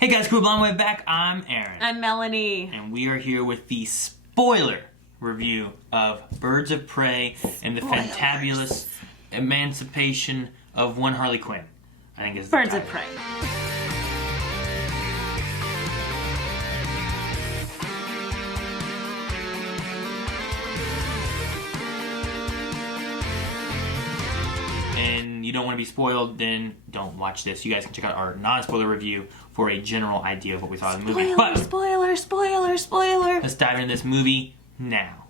Hey guys, cool blonde way back. I'm Aaron. I'm Melanie. And we are here with the spoiler review of Birds of Prey and the Fantabulous Emancipation of one Harley Quinn. I think it's the Birds title. of Prey. And you don't want to be spoiled, then don't watch this. You guys can check out our non-spoiler review for a general idea of what we thought of the movie. But Spoiler. let's dive into this movie now.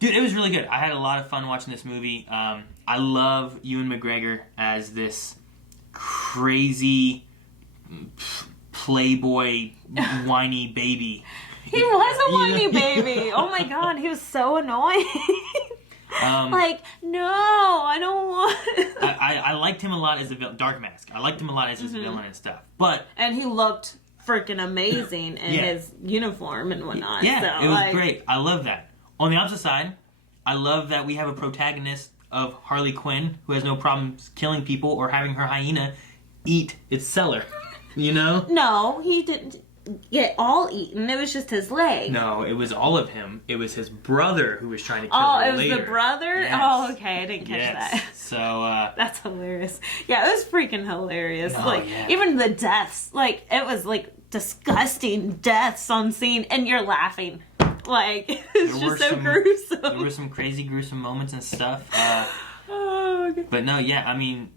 Dude, it was really good. I had a lot of fun watching this movie. I love Ewan McGregor as this crazy playboy whiny baby. He was a whiny baby. Oh my god, he was so annoying. Like, no, I don't want... I liked him a lot as a villain. Dark Mask. I liked him a lot as his villain and stuff. But And he looked freaking amazing in his uniform and whatnot. yeah, so, it was great. I love that. On the opposite side, I love that we have a protagonist of Harley Quinn who has no problems killing people or having her hyena eat its seller. You know? No, he didn't get all eaten. It was just his leg. No, it was all of him. It was his brother who was trying to kill her Oh, it was later. the brother? Yes. Oh, okay. I didn't catch Yes. that. So, That's hilarious. Yeah, it was freaking hilarious. Oh, like, yeah. even the deaths. Like, it was, like, disgusting deaths on scene, and you're laughing. Like, it's there were just so some, gruesome. There were some crazy, gruesome moments and stuff. Oh, okay. But no, yeah, I mean,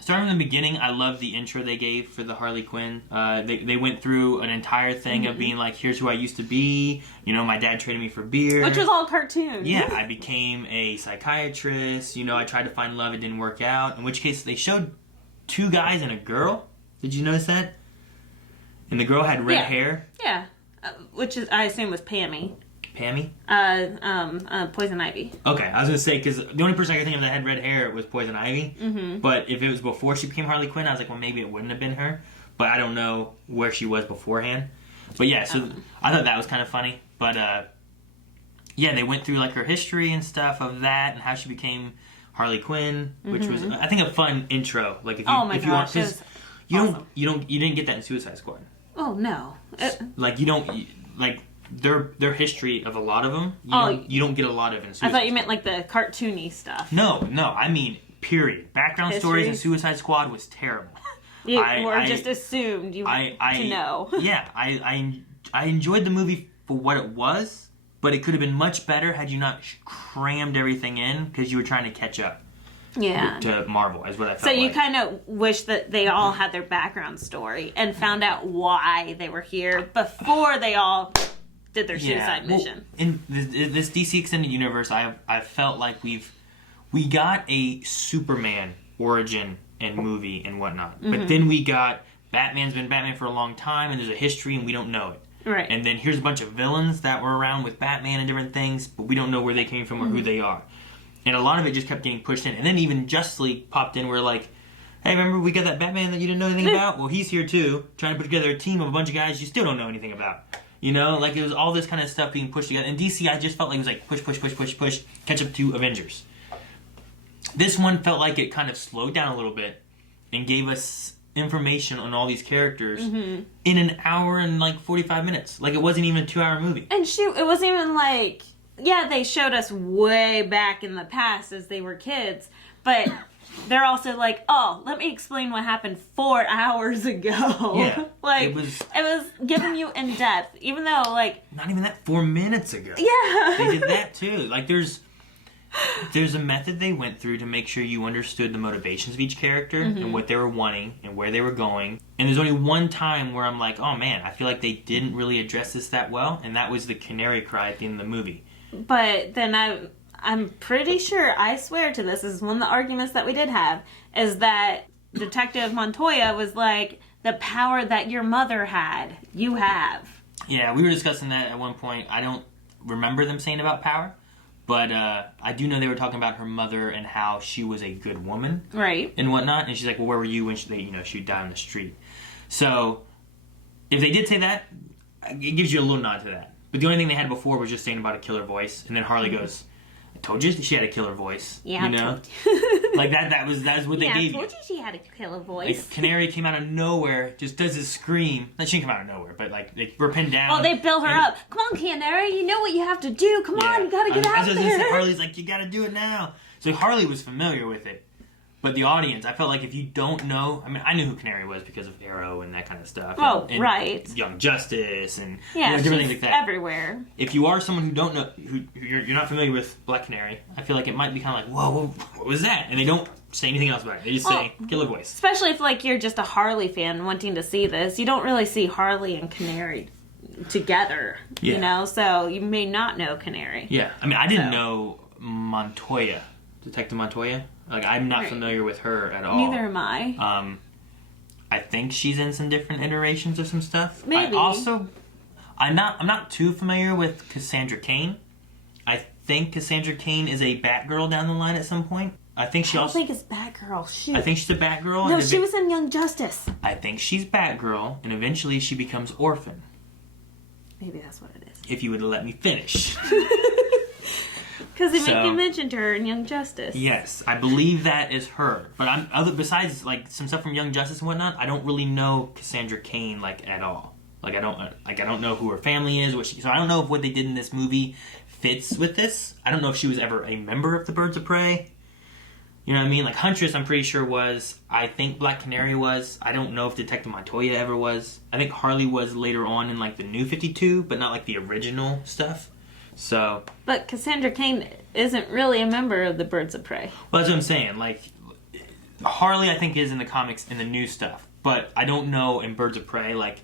starting from the beginning, I love the intro they gave for the Harley Quinn. They went through an entire thing of being like, here's who I used to be. You know, my dad traded me for beer. Which was all cartoon. Yeah, I became a psychiatrist. You know, I tried to find love. It didn't work out. In which case, they showed two guys and a girl. Did you notice that? And the girl had red hair. Yeah. Which is, I assume, was Pammy. Pammy? Poison Ivy. Okay, I was going to say, because the only person I could think of that had red hair was Poison Ivy. Mm-hmm. But if it was before she became Harley Quinn, I was like, well, maybe it wouldn't have been her. But I don't know where she was beforehand. But yeah, so I thought that was kind of funny. But yeah, they went through like her history and stuff of that and how she became Harley Quinn, which was, I think, a fun intro. Like if you, Oh my if you gosh, want, it was because you awesome. you didn't get that in Suicide Squad. Oh, no. Like you don't like their history of a lot of them. You don't get a lot of in Suicide I thought you Squad. meant, like, the cartoony stuff. No, I mean, period. Background stories in Suicide Squad was terrible. You were just assumed you to know. Yeah, I enjoyed the movie for what it was, but it could have been much better had you not crammed everything in because you were trying to catch up. Yeah. To Marvel, is what I felt So you like. kind of wish that they all had their background story and found out why they were here before they all did their suicide mission. In this DC Extended Universe, I felt like we got a Superman origin and movie and whatnot, but then we got Batman's been Batman for a long time, and there's a history, and we don't know it. Right. And then here's a bunch of villains that were around with Batman and different things, but we don't know where they came from or who they are. And a lot of it just kept getting pushed in. And then even Justice League popped in. We're like, hey, remember we got that Batman that you didn't know anything about? Well, he's here too, trying to put together a team of a bunch of guys you still don't know anything about. You know, like it was all this kind of stuff being pushed together. And DC, I just felt like it was like push, catch up to Avengers. This one felt like it kind of slowed down a little bit and gave us information on all these characters in an hour and like 45 minutes. Like it wasn't even a 2-hour movie. And shoot, it wasn't even like... Yeah, they showed us way back in the past as they were kids, but they're also like, oh, let me explain what happened 4 hours ago. Yeah. Like, it was giving you in depth, even though, like... Not even that, 4 minutes ago. Yeah. They did that too. Like there's a method they went through to make sure you understood the motivations of each character and what they were wanting and where they were going. And there's only one time where I'm like, oh man, I feel like they didn't really address this that well, and that was the canary cry at the end of the movie. But then I'm pretty sure, I swear to this is one of the arguments that we did have, is that Detective Montoya was like, the power that your mother had, you have. Yeah, we were discussing that at one point. I don't remember them saying about power, but I do know they were talking about her mother and how she was a good woman. Right. And whatnot. And she's like, well, where were you when she'd die on the street? So, if they did say that, it gives you a little nod to that. But the only thing they had before was just saying about a killer voice. And then Harley goes, told you she had a killer voice. Yeah, you know? I told you. Like that was what they gave I told you. you she had a killer voice. Like, Canary came out of nowhere, just does this scream. Like, she didn't come out of nowhere, but like they were pinned down. Oh, they built her up. Come on, Canary, you know what you have to do. Come on, you gotta get out there. Harley's like, you gotta do it now. So Harley was familiar with it. But the audience, I felt like if you don't know, I mean, I knew who Canary was because of Arrow and that kind of stuff. And right. Young Justice and different things like that. Everywhere. If you are someone who don't know, who you're not familiar with Black Canary, I feel like it might be kind of like, whoa, what was that? And they don't say anything else about it. They just say killer voice. Especially if like you're just a Harley fan wanting to see this, you don't really see Harley and Canary together. You know, so you may not know Canary. Yeah, I mean, I didn't know Montoya, Detective Montoya. Like, I'm not familiar with her at all. Neither am I. I think she's in some different iterations of some stuff. Maybe. I'm not too familiar with Cassandra Cain. I think Cassandra Cain is a Batgirl down the line at some point. I think she I don't think it's Batgirl. Shoot. I think she's a Batgirl. No, she was in Young Justice. I think she's Batgirl, and eventually she becomes Orphan. Maybe that's what it is. If you would let me finish. Because you mentioned her in Young Justice. Yes, I believe that is her. But besides like some stuff from Young Justice and whatnot, I don't really know Cassandra Cain like at all. Like I don't know who her family is. So I don't know if what they did in this movie fits with this. I don't know if she was ever a member of the Birds of Prey. You know what I mean? Like Huntress, I'm pretty sure was. I think Black Canary was. I don't know if Detective Montoya ever was. I think Harley was later on in like the New 52, but not like the original stuff. So, but Cassandra Cain isn't really a member of the Birds of Prey. Well, that's what I'm saying. Like, Harley, I think, is in the comics in the new stuff, but I don't know in Birds of Prey like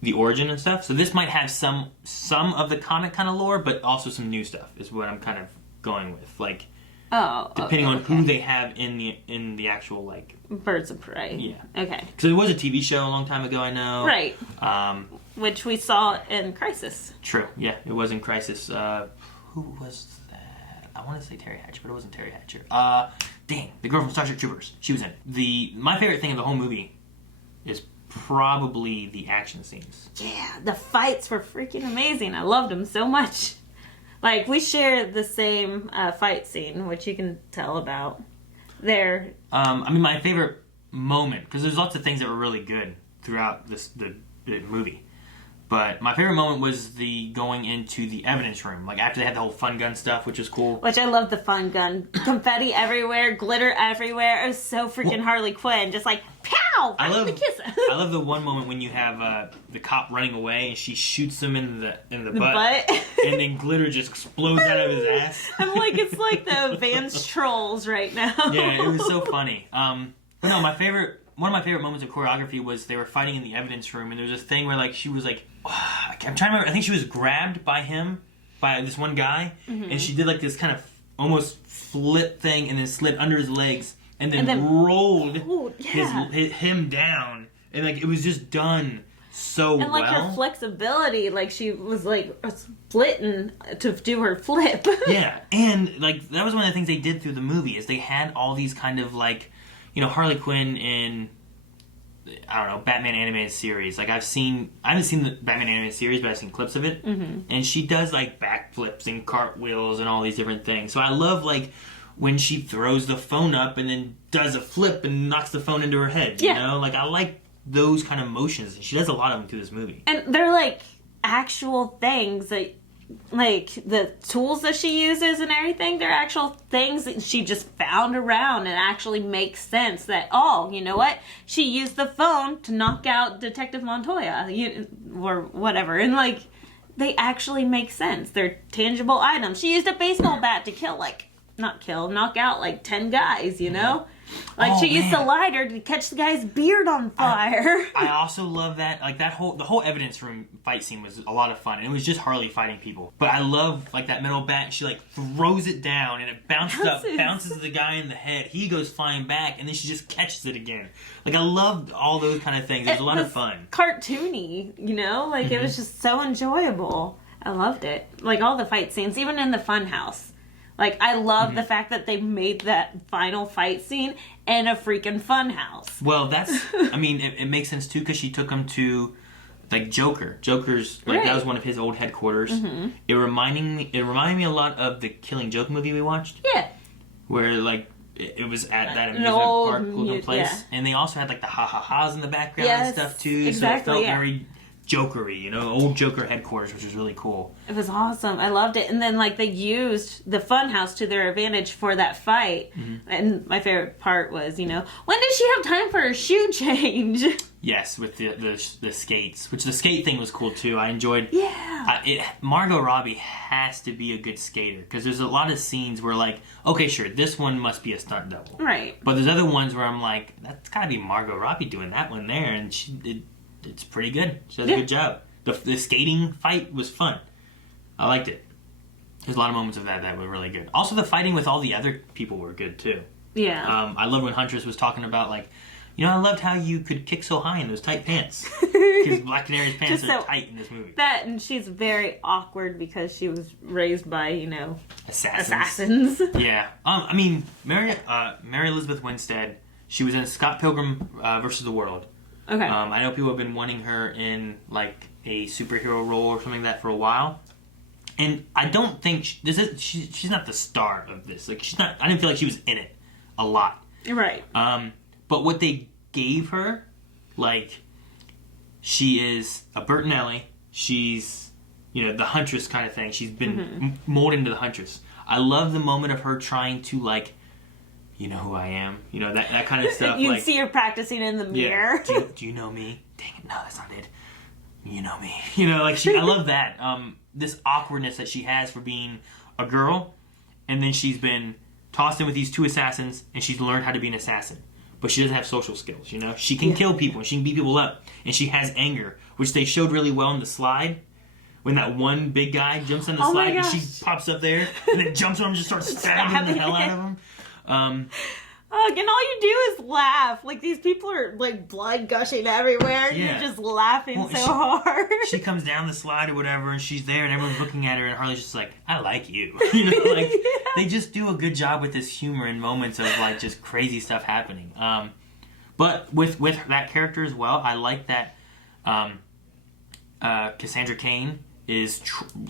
the origin and stuff. So this might have some of the comic kind of lore, but also some new stuff is what I'm kind of going with. Like, depending on who they have in the actual like Birds of Prey. Yeah. Okay. Because it was a TV show a long time ago. I know. Right. Which we saw in Crisis. True. Yeah, it was in Crisis. Who was that? I want to say Terry Hatcher, but it wasn't Terry Hatcher. Dang, the girl from Starship Troopers. She was in it. My favorite thing of the whole movie is probably the action scenes. Yeah, the fights were freaking amazing. I loved them so much. Like, we share the same fight scene, which you can tell about. There. I mean, my favorite moment, because there's lots of things that were really good throughout the movie. But my favorite moment was the going into the evidence room. Like, after they had the whole fun gun stuff, which was cool. Which I love the fun gun. Confetti everywhere, glitter everywhere. It was so freaking Harley Quinn. Just like, pow! I love the one moment when you have the cop running away and she shoots him in the butt. And then glitter just explodes out of his ass. I'm like, it's like the advanced trolls right now. Yeah, it was so funny. But no, one of my favorite moments of choreography was they were fighting in the evidence room, and there was this thing where like she was like, I'm trying to remember. I think she was grabbed by this one guy, and she did like this kind of almost flip thing, and then slid under his legs, and then rolled him down, and like it was just done so well. And like her flexibility, like she was like splitting to do her flip. Yeah, and like that was one of the things they did through the movie is they had all these kind of like, you know, Harley Quinn in, I don't know, Batman animated series. Like I haven't seen the Batman animated series, but I've seen clips of it. And she does like backflips and cartwheels and all these different things. So I love like when she throws the phone up and then does a flip and knocks the phone into her head. You know, like I like those kind of motions, and she does a lot of them through this movie. And they're like actual things that, like the tools that she uses and everything, they're actual things that she just found around and actually makes sense that, oh, you know what? She used the phone to knock out Detective Montoya or whatever. And like, they actually make sense. They're tangible items. She used a baseball bat to knock out like 10 guys, you know? Like she used a lighter to catch the guy's beard on fire. I also love that. Like the whole evidence room fight scene was a lot of fun. And it was just Harley fighting people. But I love like that metal bat. She like throws it down and it bounces the guy in the head. He goes flying back and then she just catches it again. Like I loved all those kind of things. It was a lot of fun. Cartoony, you know? Like it was just so enjoyable. I loved it. Like all the fight scenes, even in the fun house. Like, I love the fact that they made that final fight scene in a freaking fun house. Well, that's, I mean, it makes sense, too, because she took them to like Joker's like that was one of his old headquarters. Mm-hmm. It reminded me a lot of the Killing Joke movie we watched. Yeah. Where like it was at that amusement park looking place, and they also had like the ha-ha-has in the background and stuff too. Exactly, so it felt very Jokery, you know, old Joker headquarters, which was really cool. It was awesome. I loved it. And then, like, they used the funhouse to their advantage for that fight. Mm-hmm. And my favorite part was, you know, when did she have time for a shoe change? Yes, with the skates, which the skate thing was cool too. I enjoyed. Yeah. Margot Robbie has to be a good skater because there's a lot of scenes where, like, okay, sure, this one must be a stunt double, right? But there's other ones where I'm like, that's got to be Margot Robbie doing that one there, and it's pretty good. She does a good job. The skating fight was fun. I liked it. There's a lot of moments of that were really good. Also, the fighting with all the other people were good too. Yeah. I love when Huntress was talking about, like, you know, I loved how you could kick so high in those tight pants. Because Black Canary's pants are tight in this movie. That, and she's very awkward because she was raised by, you know, assassins. Yeah. I mean, Mary Elizabeth Winstead, she was in Scott Pilgrim versus the World. Okay. I know people have been wanting her in, like, a superhero role or something like that for a while. And I don't think she's not the star of this. Like, she's not. I didn't feel like she was in it a lot. Right. But what they gave her, like, she is a Bertinelli. She's, you know, the Huntress kind of thing. She's been molded into the Huntress. I love the moment of her trying to, like, you know who I am? You know, that kind of stuff. You like, see her practicing in the mirror. Yeah. Do you know me? Dang it, no, that's not it. You know me. You know, like, I love that. This awkwardness that she has for being a girl, and then she's been tossed in with these two assassins, and she's learned how to be an assassin. But she doesn't have social skills, you know? She can kill people, and she can beat people up, and she has anger, which they showed really well in the slide. When that one big guy jumps on the slide, and she pops up there, and then jumps on him and just starts stabbing the hell out of him. And all you do is laugh. Like, these people are, like, blood gushing everywhere, and you're just laughing hard. She comes down the slide or whatever, and she's there, and everyone's looking at her, and Harley's just like, I like you. You know, like, they just do a good job with this humor in moments of, like, just crazy stuff happening. But with that character as well, I like that Cassandra Cain is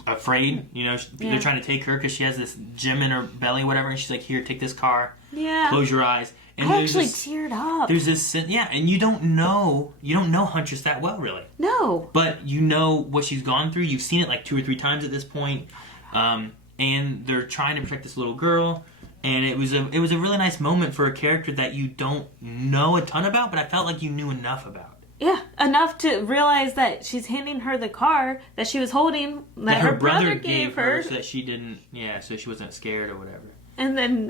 afraid. You know, they're trying to take her because she has this gem in her belly or whatever, and she's like, here, take this car. Yeah. Close your eyes. And I actually teared up. There's this, and you don't know Huntress that well, really. No. But you know what she's gone through. You've seen it like 2 or 3 times at this point. And they're trying to protect this little girl. And it was a really nice moment for a character that you don't know a ton about, but I felt like you knew enough about. Yeah, enough to realize that she's handing her the car that she was holding that her brother gave her. So that she didn't, so she wasn't scared or whatever. And then,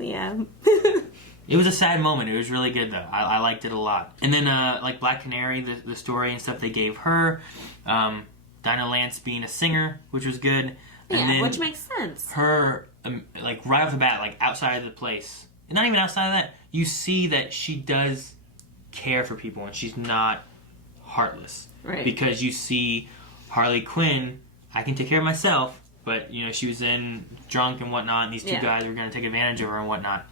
It was a sad moment. It was really good, though. I liked it a lot. And then, like, Black Canary, the story and stuff they gave her. Dinah Lance being a singer, which was good. And then which makes sense. Her, like, right off the bat, like, outside of the place. And not even outside of that. You see that she does care for people, and she's not heartless. Right. Because you see Harley Quinn, I can take care of myself. But, you know, she was drunk and whatnot, and these two guys were going to take advantage of her and whatnot.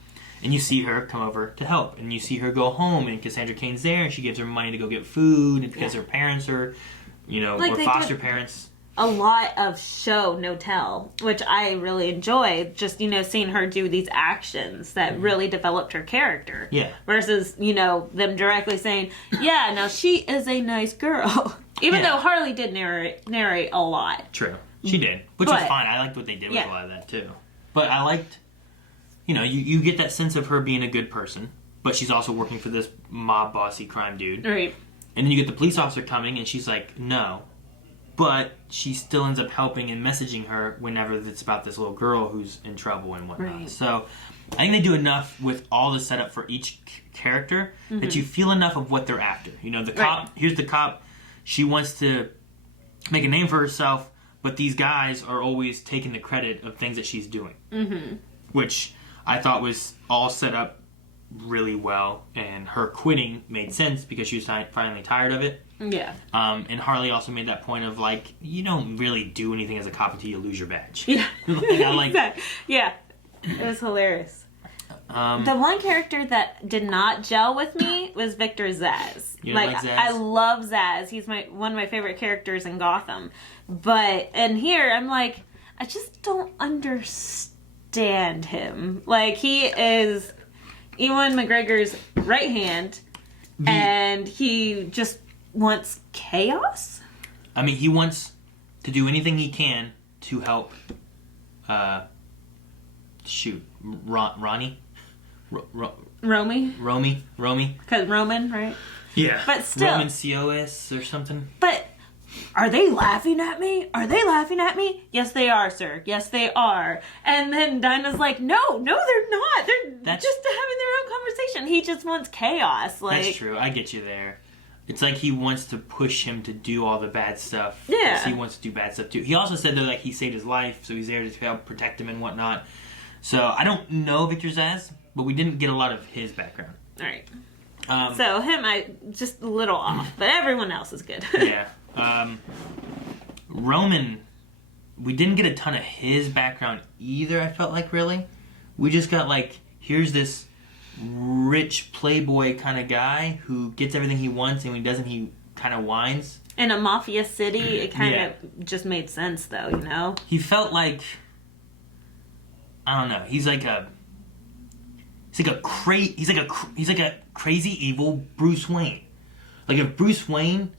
And you see her come over to help. And you see her go home, and Cassandra Cain's there, and she gives her money to go get food, and because her parents are, you know, like, or foster parents. A lot of show, no tell, which I really enjoy. Just, you know, seeing her do these actions that really developed her character. Yeah. Versus, you know, them directly saying, yeah, now she is a nice girl. Even though Harley did narrate a lot. True. She did, which was fine. I liked what they did with a lot of that, too. But I liked, you know, you get that sense of her being a good person, but she's also working for this mob bossy crime dude. Right. And then you get the police officer coming, and she's like, no. But she still ends up helping and messaging her whenever it's about this little girl who's in trouble and whatnot. Right. So I think they do enough with all the setup for each character that you feel enough of what they're after. You know, the cop, here's the cop, she wants to make a name for herself, but these guys are always taking the credit of things that she's doing. Which I thought was all set up really well, and her quitting made sense because she was finally tired of it. Yeah. And Harley also made that point of, like, you don't really do anything as a cop until you lose your badge. Yeah. Like, I like that. Yeah. It was hilarious. The one character that did not gel with me was Victor Zsasz. You don't like Zsasz? I love Zsasz. He's one of my favorite characters in Gotham. But in here, I'm like, I just don't understand him. Like, he is Ewan McGregor's right hand, and he just wants chaos? I mean, he wants to do anything he can to help, Ronnie? Romy? Because Roman, right? Yeah. But still. Roman COS or something. But are they laughing at me? Are they laughing at me? Yes, they are, sir. Yes, they are. And then Dinah's like, no, they're not. They're just having their own conversation. He just wants chaos. Like, that's true. I get you there. It's like he wants to push him to do all the bad stuff. Yeah. Because he wants to do bad stuff too. He also said, though, like, he saved his life, so he's there to help protect him and whatnot. So I don't know Victor Zsasz, but we didn't get a lot of his background. All right. So him, I just a little off, but everyone else is good. Yeah. Roman, we didn't get a ton of his background either, I felt like, really. We just got, like, here's this rich playboy kind of guy who gets everything he wants, and when he doesn't, he kind of whines. In a mafia city, it kind of just made sense, though, you know? He felt like, I don't know, he's like a crazy evil Bruce Wayne. Like, if Bruce Wayne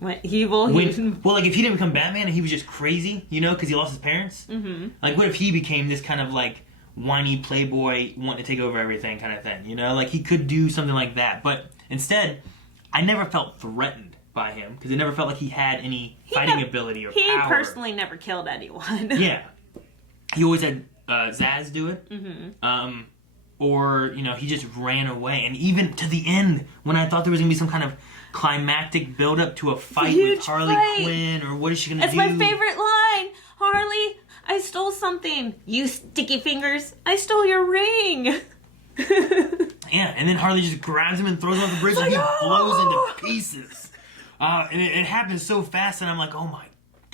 went evil, like, if he didn't become Batman and he was just crazy, you know, because he lost his parents. Mm-hmm. Like, what if he became this kind of, like, whiny playboy, wanting to take over everything kind of thing, you know? Like, he could do something like that. But instead, I never felt threatened by him, because it never felt like he had any fighting ability or power. He personally never killed anyone. Yeah. He always had Zsasz do it. Mm-hmm. Or, you know, he just ran away. And even to the end, when I thought there was going to be some kind of climactic build-up to a fight with Harley Quinn, or what is she going to do? That's my favorite line. Harley, I stole something. You sticky fingers, I stole your ring. Yeah, and then Harley just grabs him and throws him off the bridge, and he blows into pieces. And it happens so fast, and I'm like, oh my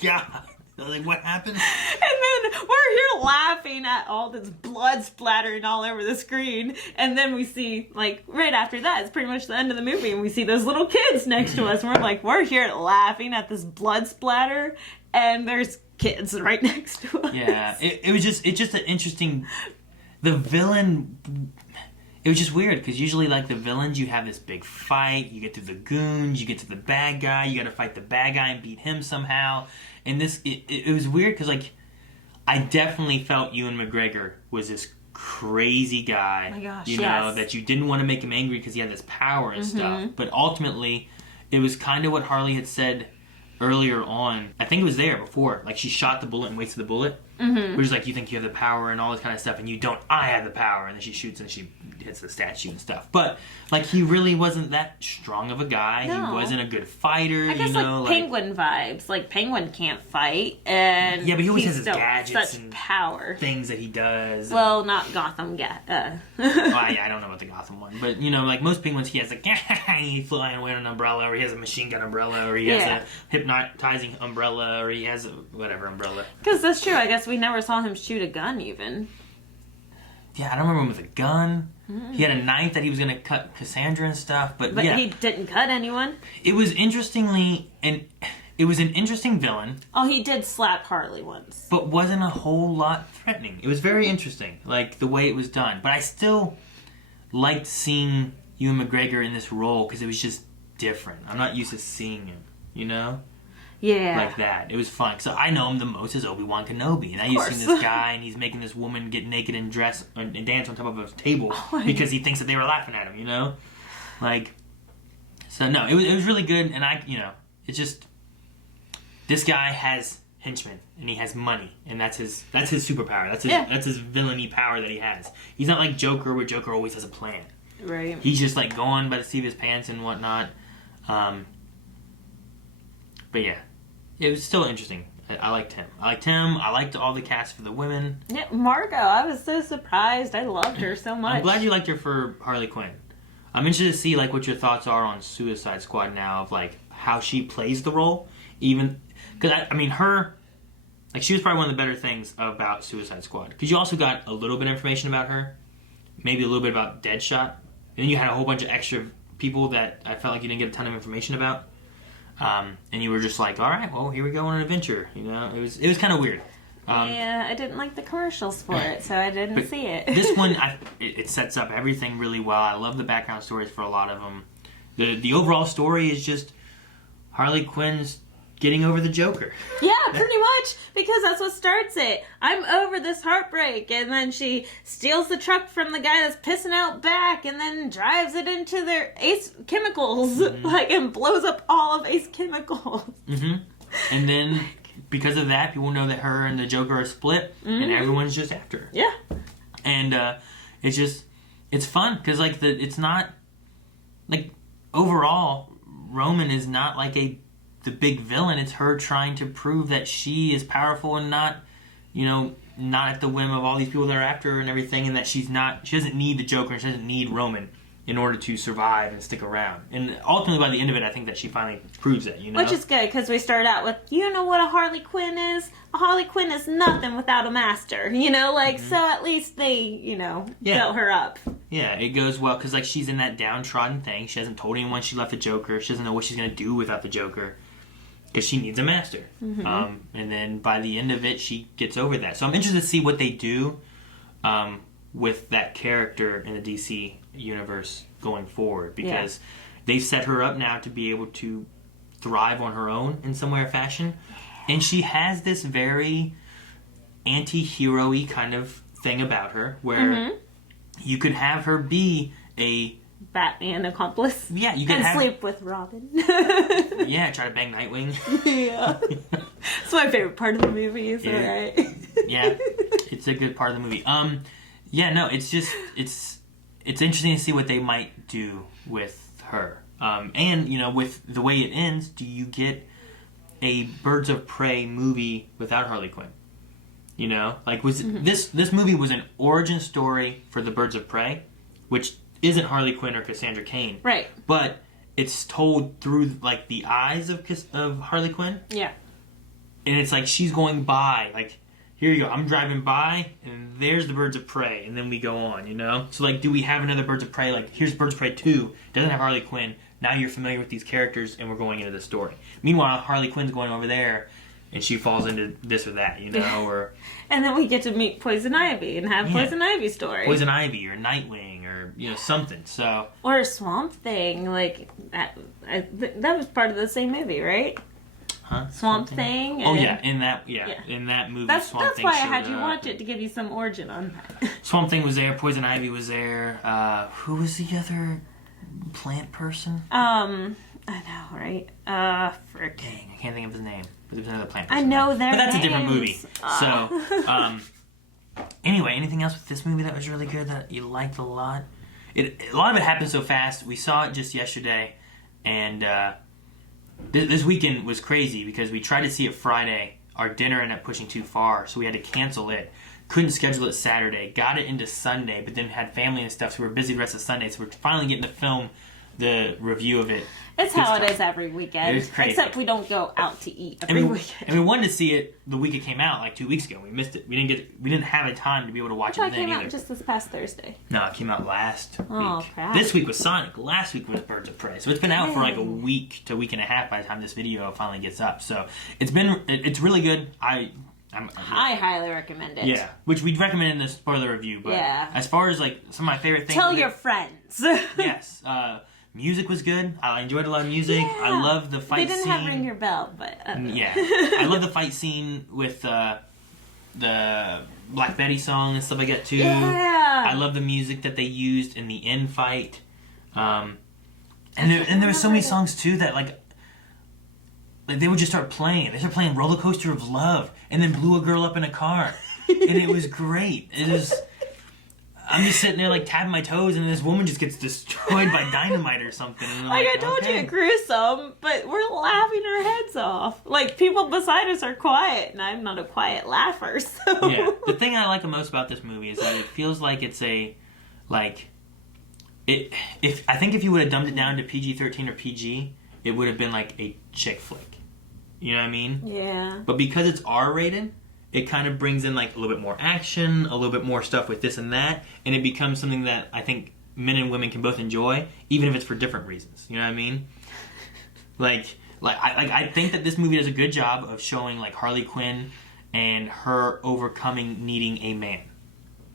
God. Like, what happened? And then we're here laughing at all this blood splattering all over the screen. And then we see, like, right after that, it's pretty much the end of the movie. And we see those little kids next to us. And we're like, we're here laughing at this blood splatter. And there's kids right next to us. Yeah, it's just an interesting... The villain... It was just weird, because usually, like, the villains, you have this big fight, you get through the goons, you get to the bad guy, you gotta fight the bad guy and beat him somehow. And this, it was weird, because, like, I definitely felt Ewan McGregor was this crazy guy. Oh my gosh, you know, that you didn't want to make him angry because he had this power and stuff. But ultimately, it was kind of what Harley had said earlier on. I think it was there before. Like, she shot the bullet and wasted the bullet. Mm-hmm. Which is like, you think you have the power and all this kind of stuff, and you don't. I have the power. And then she shoots and she hits the statue and stuff. But, like, he really wasn't that strong of a guy. No. He wasn't a good fighter. I guess, you know, like, Penguin vibes. Like, Penguin can't fight, and yeah, but he always has his still gadgets such and power. things that he does. Well, not Gotham. Well, I don't know about the Gotham one, but, you know, like most Penguins, he has like he's flying away on an umbrella, or he has a machine gun umbrella, or he has a hypnotizing umbrella, or he has a whatever umbrella. Because that's true. I guess we never saw him shoot a gun, even. Yeah, I don't remember him with a gun. He had a knife that he was going to cut Cassandra and stuff, but yeah. He didn't cut anyone. It was it was an interesting villain. Oh, he did slap Harley once. But wasn't a whole lot threatening. It was very interesting, like, the way it was done. But I still liked seeing Ewan McGregor in this role, because it was just different. I'm not used to seeing him, you know? Yeah. Like that. It was fun. So I know him the most as Obi-Wan Kenobi. And I used to see this guy, and he's making this woman get naked and dress and dance on top of a table because he thinks that they were laughing at him, you know? Like, so no, it was really good. And it's just, this guy has henchmen, and he has money, and that's his superpower. That's his villainy power that he has. He's not like Joker, where Joker always has a plan. Right. He's just, like, going by the seat of his pants and whatnot. But yeah, it was still interesting. I liked him. I liked all the cast for the women. Yeah, Margot, I was so surprised. I loved her so much. I'm glad you liked her for Harley Quinn. I'm interested to see, like, what your thoughts are on Suicide Squad now, of, like, how she plays the role. Even, because, I mean, her, like, she was probably one of the better things about Suicide Squad. Because you also got a little bit of information about her. maybe a little bit about Deadshot. And then you had a whole bunch of extra people that I felt like you didn't get a ton of information about. And you were just like, all right, well, here we go on an adventure. You know, it was kind of weird. Yeah, I didn't like the commercials for it, so I didn't see it. This one, it sets up everything really well. I love the background stories for a lot of them. The overall story is just Harley Quinn's getting over the Joker. Yeah, pretty much, because that's what starts it. I'm over this heartbreak, and then she steals the truck from the guy that's pissing out back, and then drives it into their Ace Chemicals, and blows up all of Ace Chemicals. Mm-hmm. And then, because of that, people know that her and the Joker are split, and everyone's just after her. Yeah. And it's fun, because, like, it's not, like, overall, Roman is not, like, the big villain. It's her trying to prove that she is powerful and not, not at the whim of all these people that are after her and everything, and that she doesn't need the Joker and she doesn't need Roman in order to survive and stick around. And ultimately, by the end of it, I think that she finally proves that, Which is good, because we start out with, you know what a Harley Quinn is? A Harley Quinn is nothing without a master, so at least they, built her up. Yeah, it goes well, because, like, she's in that downtrodden thing. She hasn't told anyone she left the Joker. She doesn't know what she's going to do without the Joker, because she needs a master. And then by the end of it, she gets over that. So I'm interested to see what they do with that character in the DC universe going forward, because they've set her up now to be able to thrive on her own in some way or fashion. And she has this very anti-hero-y kind of thing about her, where you could have her be a Batman accomplice. Yeah, you can sleep with Robin. Yeah, try to bang Nightwing. Yeah. It's my favorite part of the movie, is that right? Yeah, it's a good part of the movie. Yeah, no, it's just, it's interesting to see what they might do with her. And, with the way it ends, do you get a Birds of Prey movie without Harley Quinn? This movie was an origin story for the Birds of Prey, which isn't Harley Quinn or Cassandra Cain. Right. But it's told through, like, the eyes of Harley Quinn. Yeah. And it's like she's going by, like, here you go, I'm driving by, and there's the Birds of Prey, and then we go on, So, like, do we have another Birds of Prey? Like, here's Birds of Prey 2, doesn't have Harley Quinn, now you're familiar with these characters, and we're going into the story. Meanwhile, Harley Quinn's going over there, and she falls into this or that, or... And then we get to meet Poison Ivy, and have Poison Ivy story. Poison Ivy, or Nightwing, or, something, so... Or Swamp Thing, like, that was part of the same movie, right? Huh? Swamp Thing. Oh yeah, in that movie, that's Swamp Thing. That's why I had you watch it, to give you some origin on that. Swamp Thing was there. Poison Ivy was there. Who was the other plant person? I know, right? Frick. Dang, I can't think of his name. But there's another plant I person. know their But that's names. a different movie. So, anyway, anything else with this movie that was really good that you liked a lot? A lot of it happened so fast. We saw it just yesterday, and this weekend was crazy because we tried to see it Friday. Our dinner ended up pushing too far, so we had to cancel it. Couldn't schedule it Saturday. Got it into Sunday, but then had family and stuff, so we were busy the rest of Sunday. So we're finally getting to film the review of it. It's how it is every weekend. It's crazy. Except we don't go out to eat every weekend. And we wanted to see it the week it came out, like 2 weeks ago. We missed it. We didn't have a time to be able to watch it then either. It came out just this past Thursday. No, it came out last week. Oh, crap. This week was Sonic. Last week was Birds of Prey. So it's been out for like a week to a week and a half by the time this video finally gets up. So it's really good. I highly recommend it. Yeah, which we'd recommend in the spoiler review. But as far as like some of my favorite things, tell your friends. Yes. Music was good. I enjoyed a lot of music. Yeah. I love the fight scene. They didn't have Ring Your Bell, but... Yeah. I love the fight scene with the Black Betty song and stuff like that, too. Yeah. I love the music that they used in the end fight. And there were so many songs, too, that, like they would just start playing. They started playing Roller Coaster of Love and then blew a girl up in a car. And it was great. I'm just sitting there, like, tapping my toes, and this woman just gets destroyed by dynamite or something. And like, I told you, gruesome, but we're laughing our heads off. Like, people beside us are quiet, and I'm not a quiet laugher, so... Yeah. The thing I like the most about this movie is that it feels like it's a, like... I think if you would have dumbed it down to PG-13 or PG, it would have been, like, a chick flick. You know what I mean? Yeah. But because it's R-rated, it kind of brings in like a little bit more action, a little bit more stuff with this and that, and it becomes something that I think men and women can both enjoy, even if it's for different reasons. You know what I mean? I think that this movie does a good job of showing like Harley Quinn and her overcoming needing a man.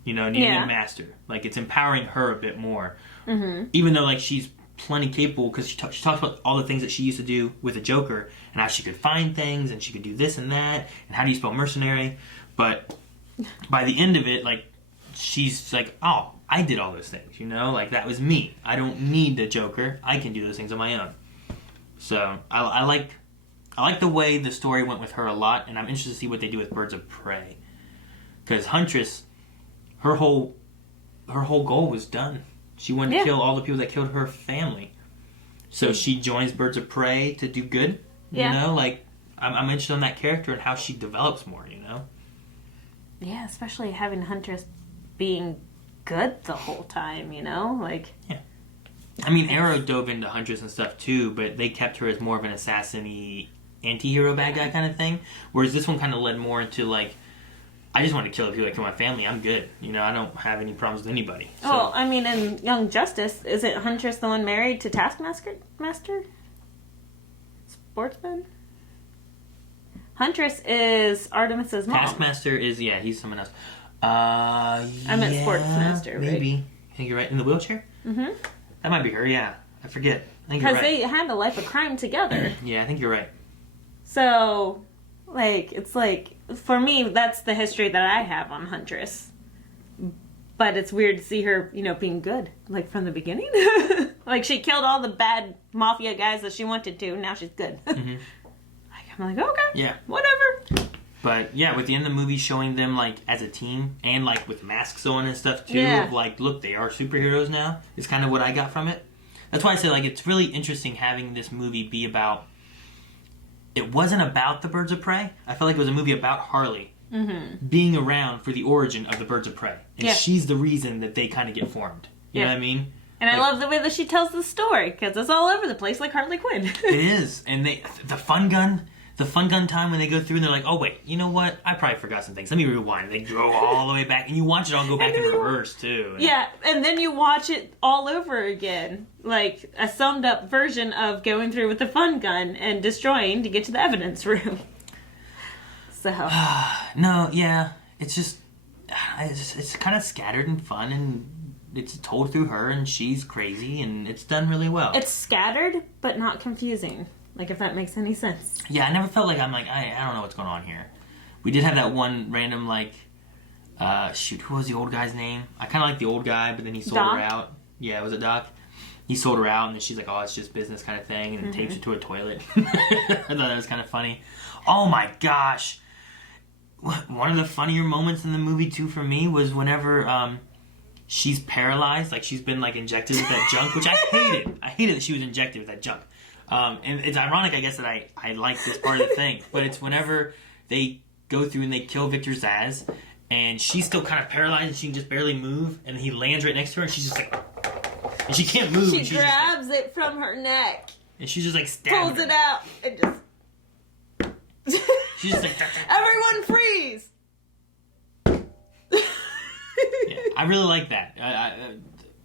You know, needing a master. Like, it's empowering her a bit more. Mm-hmm. Even though, like, she's plenty capable, because she talks about all the things that she used to do with the Joker, and how she could find things, and she could do this and that, and how do you spell mercenary. But by the end of it, like, she's like, oh, I did all those things, you know? Like, that was me. I don't need the Joker. I can do those things on my own. So, I like the way the story went with her a lot, and I'm interested to see what they do with Birds of Prey. Because Huntress... Her whole goal was done. She wanted to kill all the people that killed her family. So she joins Birds of Prey to do good. You know, like, I'm interested in that character and how she develops more, you know? Yeah, especially having Huntress being good the whole time, you know? Like... Yeah. I mean, Arrow dove into Huntress and stuff too, but they kept her as more of an assassin-y, anti-hero bad guy kind of thing. Whereas this one kind of led more into, like, I just want to kill the people that kill my family. I'm good. You know, I don't have any problems with anybody. So. Well, I mean, in Young Justice, isn't Huntress the one married to Taskmaster? Sportsman? Huntress is Artemis's mom. Taskmaster is, he's someone else. I meant Sportsmaster, right? Maybe. I think you're right. In the wheelchair? Mm-hmm. That might be her, yeah. I forget. I think you're right. Because they had a life of crime together. Yeah, I think you're right. So, like, it's like... For me, that's the history that I have on Huntress. But it's weird to see her, you know, being good. Like, from the beginning. Like, she killed all the bad mafia guys that she wanted to, and now she's good. Mm-hmm. I'm like, okay. Yeah. Whatever. But, yeah, with the end of the movie showing them, like, as a team, and, like, with masks on and stuff, too, of, like, look, they are superheroes now, is kind of what I got from it. That's why I say, like, it's really interesting having this movie be about... It wasn't about the Birds of Prey. I felt like it was a movie about Harley being around for the origin of the Birds of Prey. And she's the reason that they kind of get formed. You know what I mean? And I love the way that she tells the story, because it's all over the place like Harley Quinn. It is. And the fun gun time when they go through and they're like, oh, wait, you know what? I probably forgot some things. Let me rewind. They go all the way back. And you watch it all go back in reverse, too. Yeah, and then you watch it all over again. Like a summed up version of going through with the fun gun and destroying to get to the evidence room. So. No, yeah. It's just, it's kind of scattered and fun, and it's told through her, and she's crazy, and it's done really well. It's scattered, but not confusing. Like, if that makes any sense. Yeah, I never felt like I'm like, I don't know what's going on here. We did have that one random, like, who was the old guy's name? I kind of like the old guy, but then he sold her out. Yeah, was it Doc? He sold her out, and then she's like, oh, it's just business kind of thing, and then tapes her to a toilet. I thought that was kind of funny. Oh, my gosh. One of the funnier moments in the movie, too, for me, was whenever she's paralyzed, like, she's been, like, injected with that junk, which I hated. I hated that she was injected with that junk. And it's ironic, I guess, that I like this part of the thing, but it's whenever they go through and they kill Victor Zsasz, and she's still kind of paralyzed, and she can just barely move, and he lands right next to her, and she's just like... And she can't move. She grabs it from her neck. And she's just like stabbing pulls it out and just... She's just like... Everyone freeze! Yeah, I really like that.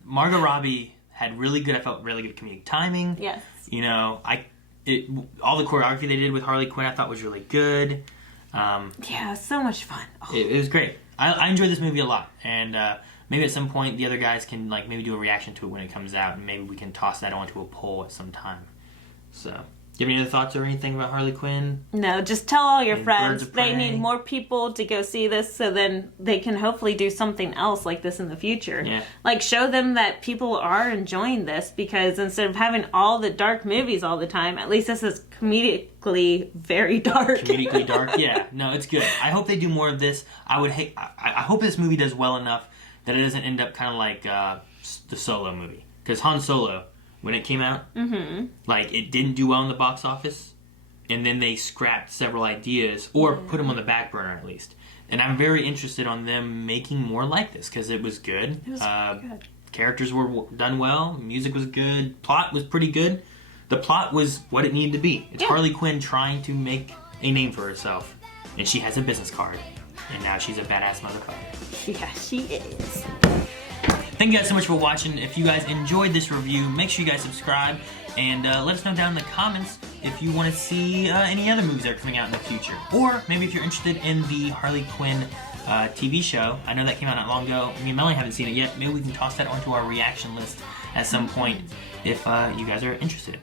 Margot Robbie had really good comedic timing. Yes. You know, all the choreography they did with Harley Quinn I thought was really good. Yeah, so much fun. Oh. It was great. I enjoyed this movie a lot. And maybe at some point the other guys can like maybe do a reaction to it when it comes out, and maybe we can toss that onto a poll at some time. So, do you have any other thoughts or anything about Harley Quinn? No, just tell all your friends. They need more people to go see this, so then they can hopefully do something else like this in the future. Yeah. Like, show them that people are enjoying this, because instead of having all the dark movies all the time, at least this is comedically very dark. Comedically dark? Yeah. No, it's good. I hope they do more of this. I hope this movie does well enough that it doesn't end up kind of like the Solo movie. Because Han Solo, when it came out, like, it didn't do well in the box office, and then they scrapped several ideas, or put them on the back burner at least. And I'm very interested on them making more like this, because it was good. It was good. Characters were done well, music was good, plot was pretty good. The plot was what it needed to be. It's Harley Quinn trying to make a name for herself, and she has a business card, And now she's a badass motherfucker. Yeah, she is. Thank you guys so much for watching. If you guys enjoyed this review, make sure you guys subscribe and let us know down in the comments if you want to see any other movies that are coming out in the future. Or maybe if you're interested in the Harley Quinn TV show. I know that came out not long ago. Me and Melanie haven't seen it yet. Maybe we can toss that onto our reaction list at some point if you guys are interested.